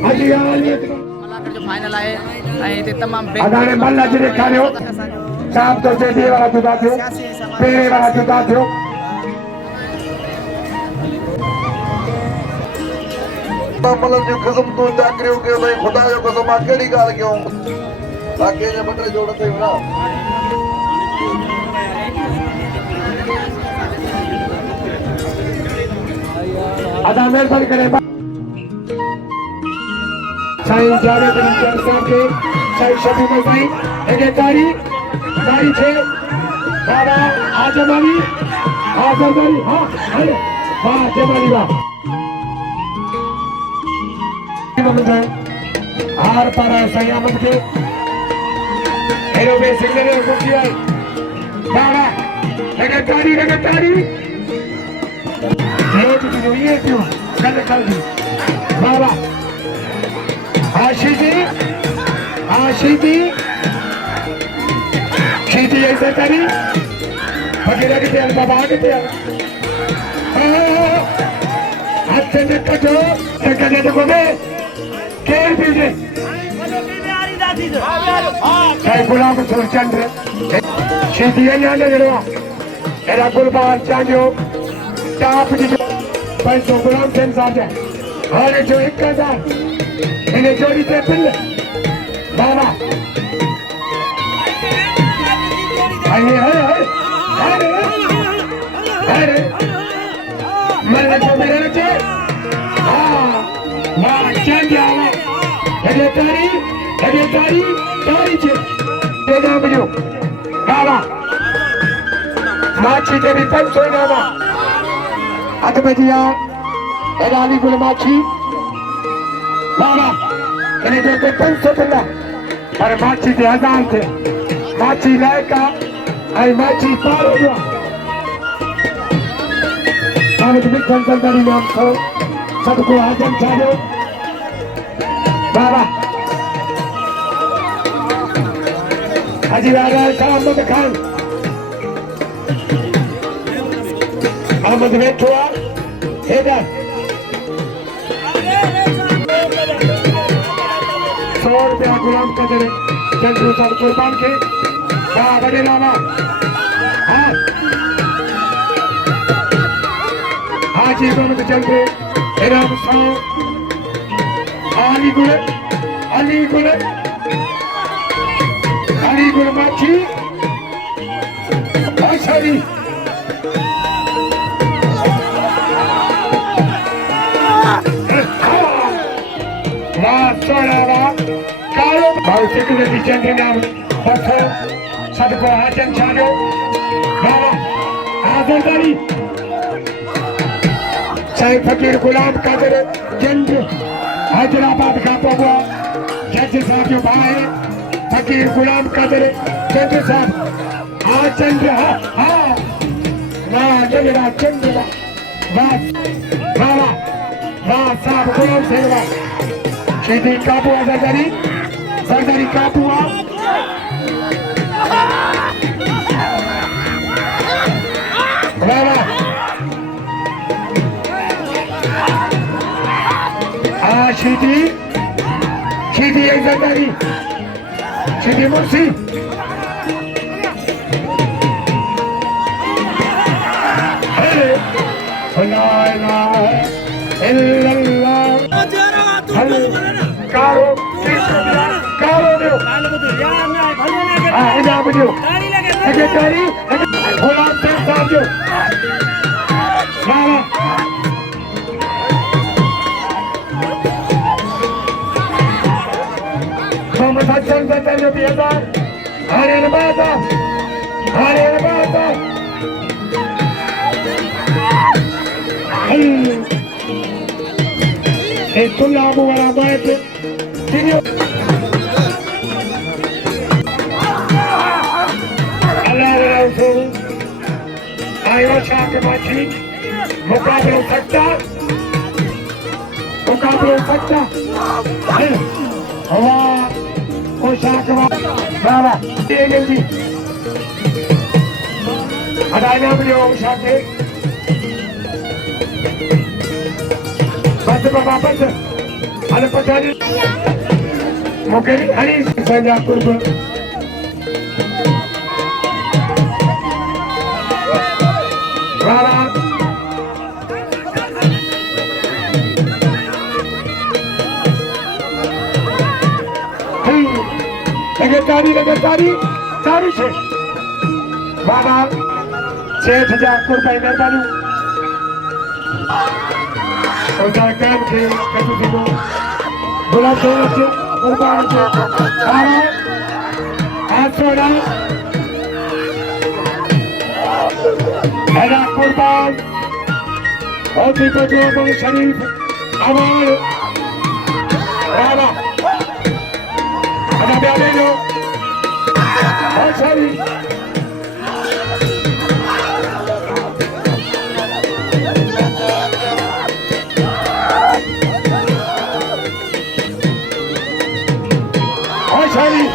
जो फाइनल आए ऐं ते तमाम अदाने मल्ला जी ॾेखारियो शाम तो चेटी वाला जुदा थियो पेरे वाला जुदा थियो मतलब जो कसम तू चाकरियों के भाई खुदा जो कसम आकेड़ी गाल क्यों ताके ने बटरे जोड़ थे ना अदा मेहरबानी करे साईं जावेद अली साहब के साईं शफीक साईं एक गाड़ी छे बाबा आजम अली हां अरे वाह जमाली वाह हार पारा साईं अहमद के हेरो बे सिंगरे मुखिया बाबा एक गाड़ी रोज की जो ये क्यों कल दी बाबा आशीदी ऐसे करी वगैरह के तेल बाबा के तेल हाथ से कटो कटे तो कोने केल पीछे साईं गुलाम चंद्र शीती है यहाँ जड़वा एरा गुलबान चांजो टाप जी भाई तो गुलाम चंद साहब है और जो एक हजार इन्हें जोड़ी पे पिल बाबा अरे मैंने तो मेरे बच्चे हाँ वाह चंद आवा तारी छे देना मुझे बाबा माची के भी तन सोना ना अतमजिया एराली गुल माची बाबा इन्हें जो के तन से पिला पर माची के हजार थे माची लायका आई माची पारो जो हम तो बिल्कुल कंकड़ी नाम को सबको आजम चाहो बाबा हाजी राजा अहमद खान अहमद बैठुआ हेदर 100 रुपया गुलाम कदर चंद्र साहब कुर्बान के बड़े लावा हाजी दोनों के चलते इराम साहब अली गुल माची अशरी भौतिक चंद्र नाम पत्थर सबको आचन छाड़ो बाबा आजमदारी साईं फकीर गुलाम कादर चंद्र हैदराबाद का पहुआ जज साहब जो भाई फकीर गुलाम कादर चंद्र साहब चंद्र हाँ जगरा चंद्र वाह साहब गुलाम सेवा सीधी काबू सरदारी काबू सीधी सरदारी सीधी मुर्सी मुकाबले सकता बाबा जल्दी अदाना बजे शाखे बस बाबा बस ada petani mungkin hari saja kurban Rara lagi tari se Rara Set saja kurban berbanu ucapkan ke ketujuh bulan Juli kurban Rara Asura ada kurban Oti Pejuang Sharif Awal Rara ada Bialino Sharif Sharif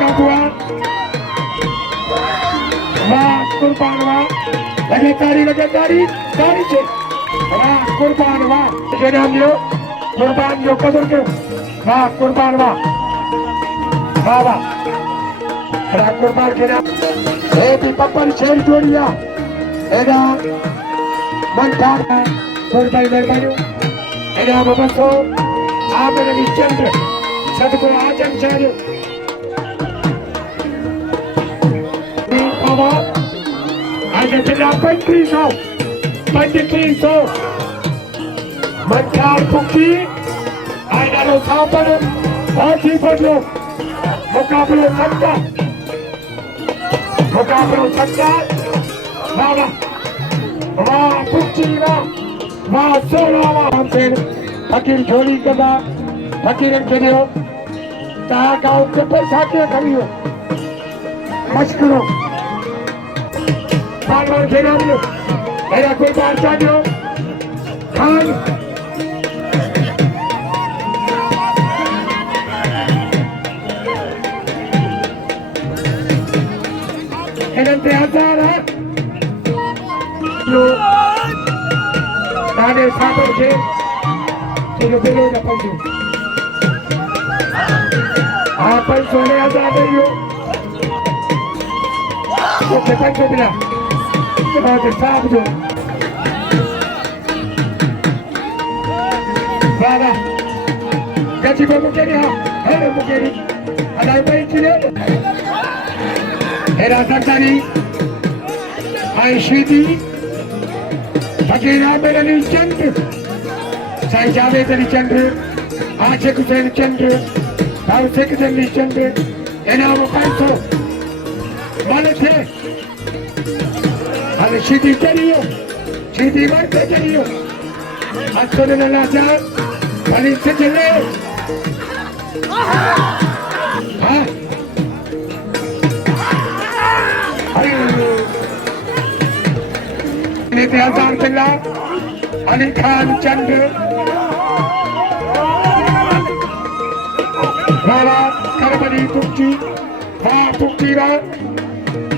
Kabua Wah kurban wah lagi tari je wah kurban wah jadi ambil kurban yo kotor ke wah kurban wah wah ada kurban kena di papan share dunia ada mantap kurban berbanu ada bebantu apa lagi cendera satu ko ajang cari ada terdapat krisau mencar bukti ada lo sahabat hati perlu muka belum sakta wah bukti wah sola hampir fakir joli kada fakiran kediyo tak kau kepersakit kami maskuro Palmar Kenamyo, era kurban Chanyo, Khan. Enante Hazara, Lo, Tane Sabar Ke, Tino Belo na Panju. Apan Sone Hazara Yo, Oke Panju Bila. Ada sabdo. Baba. Gaji mungkin ya. Ada mungkin. Ada yang baik ni. Era Zakari. Aishidi. Fakirah berani Chandra. Saya Javed dari Chandra. Aceh Kusen Chandra. Tahu Sekjen dari Chandra. Enak apa Mana tu? Ada Siti Ceriyo, Siti Marta Ceriyo, Asal dan Lajar, paling sejelek. Ini Azhar Tengah, Ali Khan Chandra, Rara Karbani Tukci, Tukci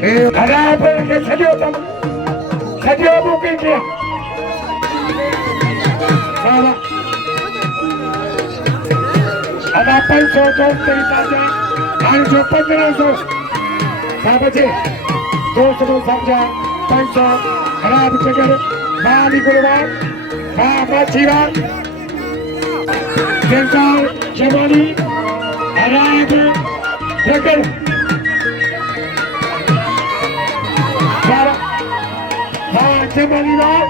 ada apa yang sedia tam? Sedia mungkin dia. Ada 500 cerita saja, ada 1500. Siapa je? 200 saja, 500. Harap cegar, bali keluar, bapa ciran, jencar, cemani, harap cegar. Cemani lah,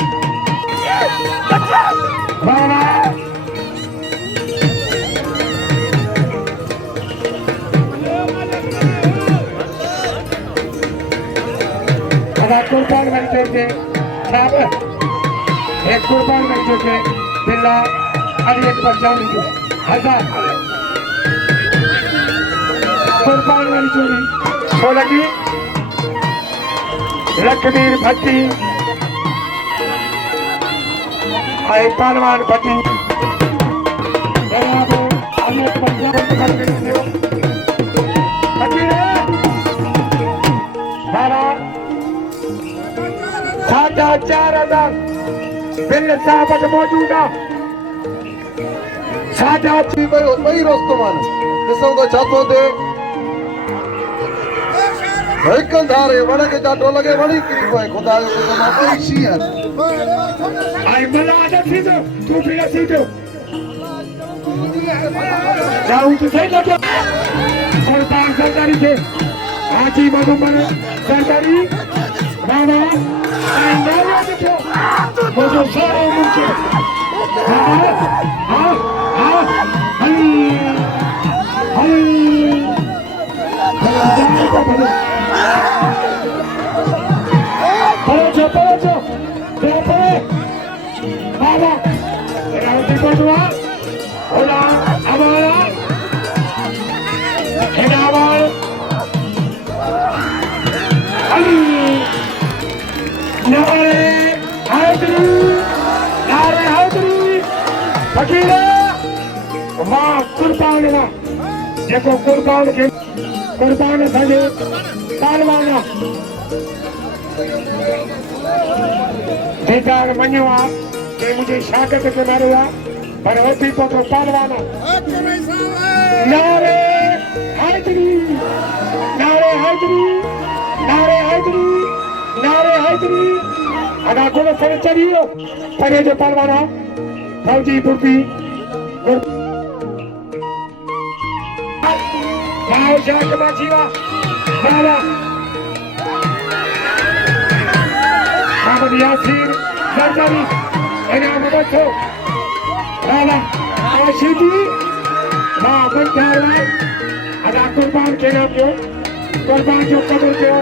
mana? Ada kurban menjadi siapa? Kurban menjadi bila hari yang berjalan itu Hazar. Kurban menjadi. So lagi Lakbir Bhatti. Hai Palwan Bhatti. Berapa? Anak berjalan dengan dia. Bhatti बाबा 4,500 bill साहब मौजूद आहे 4,500 ॿई रस्तो मान ॾिसूं त छा थो थिए हिकु धारे वण खे ॾाढो लॻे वणी किरी पए ख़ुदा जो कसम आहे ॿई शींहं आई मला आदत थी तो तू भी ऐसी तो जाऊं तो सही लगे सरदार सरदारी थे हाजी मधुमन सरदारी बाबा आई नारे देखो मुझे सारे मुझे हाँ हाँ हाँ हली पहुंचो पहुंचो Baba, Rauti Kodwa, Ola, Amala, Kedaval, Ali, Nare, Haidri, Fakira, Wah, Kurbanana, Jeko Kurban ke, Kurban saje, Palwana. बेकार मनिवा कि मुझे शागत के मारुआ पर होती पतो पालवाना नारे हैदरी नारे हैदरी नारे हैदरी नारे हैदरी अदा गुण सर चरियो परे जो पालवाना फौजी बुर्दी गाँव शाक बाजीवा बाला Muhammad Yasir Zardari Enam Bato Bala Ashidi Muhammad Darwai Ada Kurban ke naam jo Kurban jo qadar jo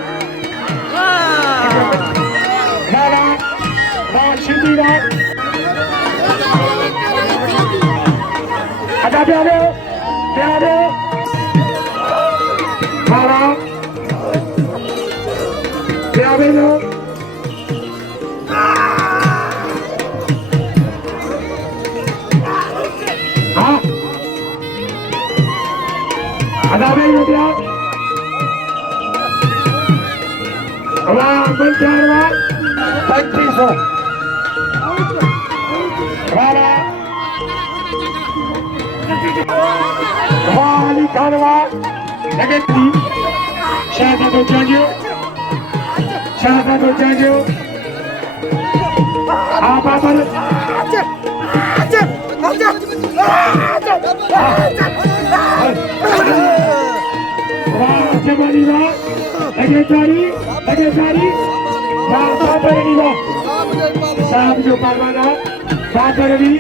Bala Ashidi Ra Ada Pyare Bala Pyare lo Ada bhai dia Wah Banjarwa 3500 Wala Wah Ali Khanwa Legendary Shahzado Janjo Babar Wah Jamali Wah Legendary Wah Babari Wah Sahab jo Parwana Babari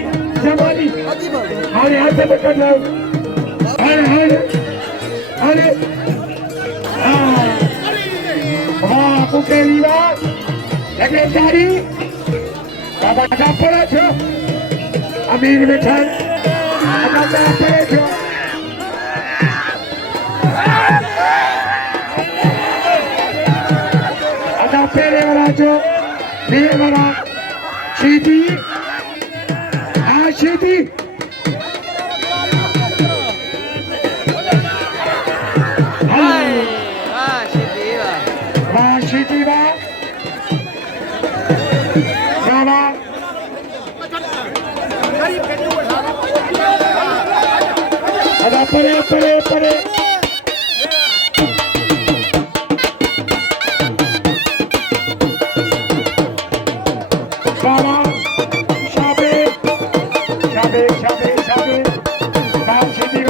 Jamali Hare hare bekat lau Hare Wah Pukeli Wah Legendary Baba Kapara jo Amir Mithal Baba Kapara jo Ada pere wala jo Pere wala Shidi Shidi Shidi Baba Ada pere Baba Shabe Baba Shidi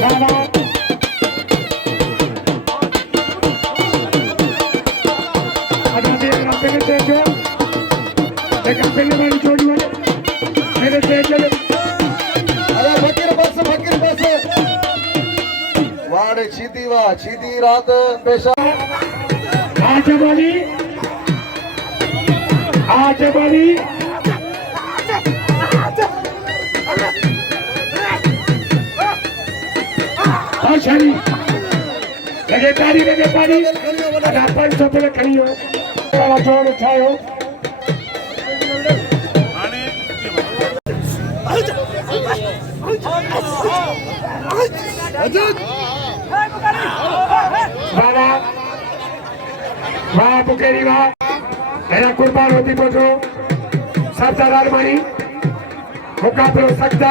Baba Ada pere tejo Eka pele mari jodi wale Mere tejo फकीर बस वाड़े छीदी वाह छीदी रात पेशा आज बली शरी लगे पारी अदा 500 पे खड़ी हो वाला जोड़ उठायो बाबा वाह बुकेरी वाह मेरा कुर्बान होती पहुंचो सरदार आलमानी मुकाबला हो सकता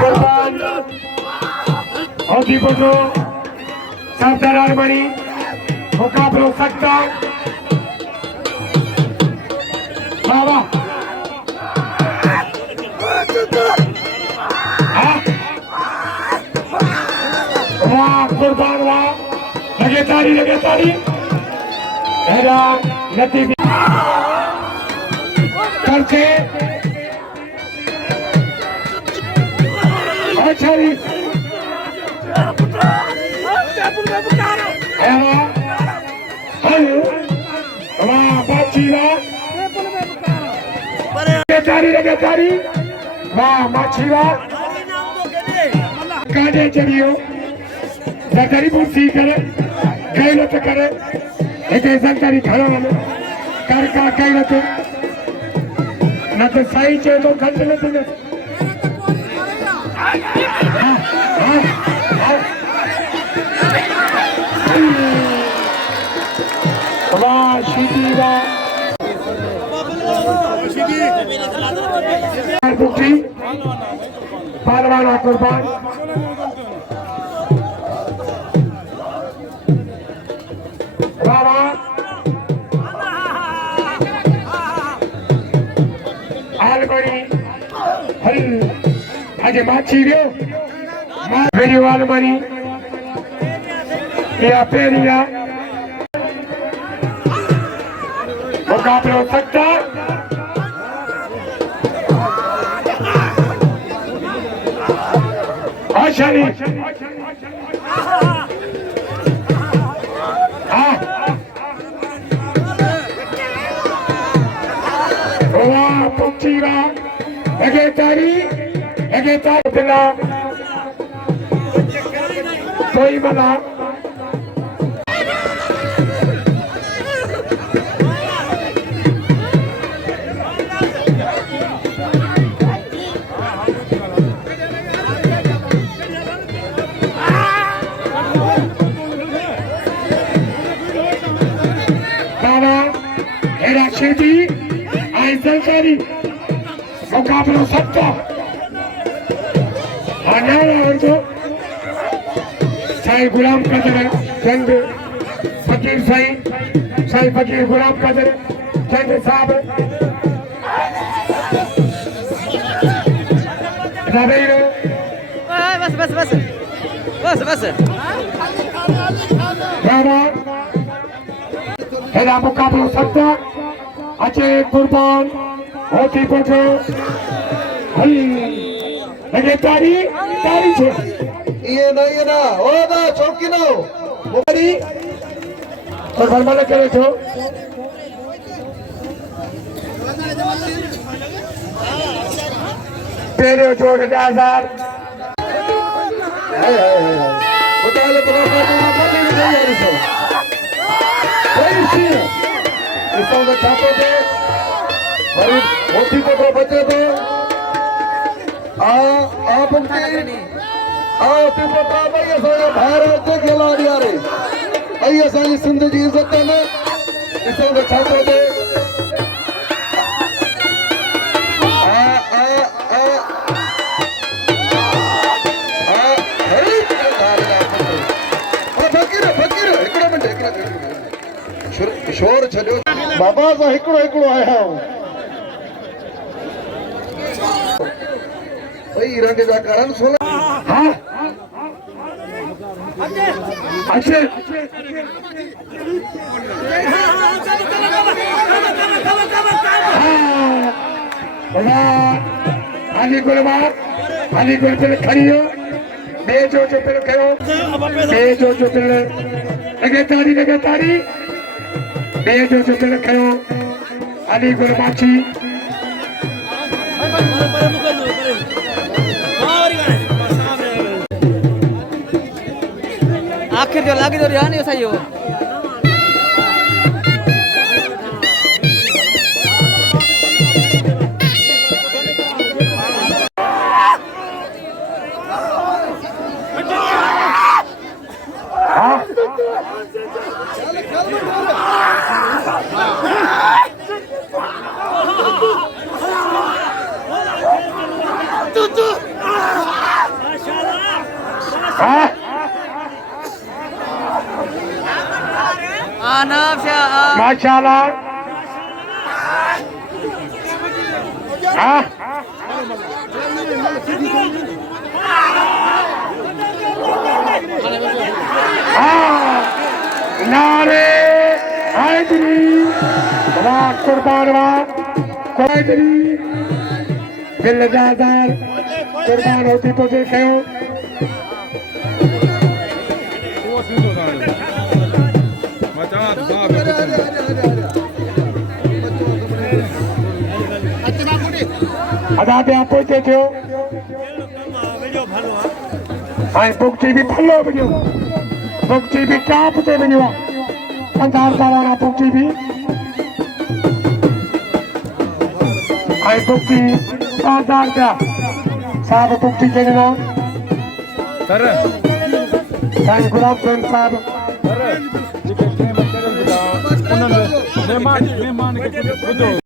कुर्बान होती पहुंचो सरदार आलमानी मुकाबला हो सकता वाह वाह वाह कुर्बान वाह लगातारी मेरा नतीजा करके अच्छा जी वाह बाची वाह लगातारी वाह माछी वाह कांडे चढ़ियो सरकारी बुर्सी करे गैलो तो करे एक सरकारी खड़ा वाले कर का गैलो तो ना तो सही चे तो खर्च ले तुझे वाह शीटी वाह बुकी पहलवान कुर्बान बाबा आलमणी हल अजे माछी रियो वीडियो आलमणी या पेरिया मुकाबला हो सकता आशानी पुचीरा लगातारी बिना कोई बना बाबा एरा शेती आई सरकारी मुकाबला सबका हरियाणा और जो साई गुलाम कदर जंग फकीर साई फकीर गुलाम कदर जंग साहब रवेरो बस बाबा एरा मुकाबला सबका अच्छे कुर्बान होती पहुंचो लगातारी तारी छे ये ना ओ ना चौकी ना मुकारी और फरमाना करे छो तेरे जोड़ 1000 बताले तो नहीं यार सो कोई सी इसका छापो दे और होती तो बचे तो आप उनकी पता भाई भारत के खिलाड़ी आ रहे आई असांजी सिंध जी इज्जत है ना इसका छापो दे शोर छो बाबा सां हिकिड़ो आया भई रंग जा कारण 16 हाँ अच्छे हाली गुलबार हाली गुल पे खड़ी हो बेजो जो पे कहो बेजो जो पे लगातारी बेजो जो पे कहो हाली गुल माची आखिर जो लागी तो रिया नहीं सही हो Anafya. माशाल्लाह नारे हैदरी वाह कुर्बान वाह हैदरी दिलदार कुर्बान होती तो देखे हो अदाते आप देखे हो हाँ बुक्ति भी फलो बनियो बुक्ति भी टाप ते बनियो पंजाब का वाला बुक्ति भी हाँ बुक्ति पंजाब का साहब बुक्ति के ना सर थैंक गुलाब खान साहब सर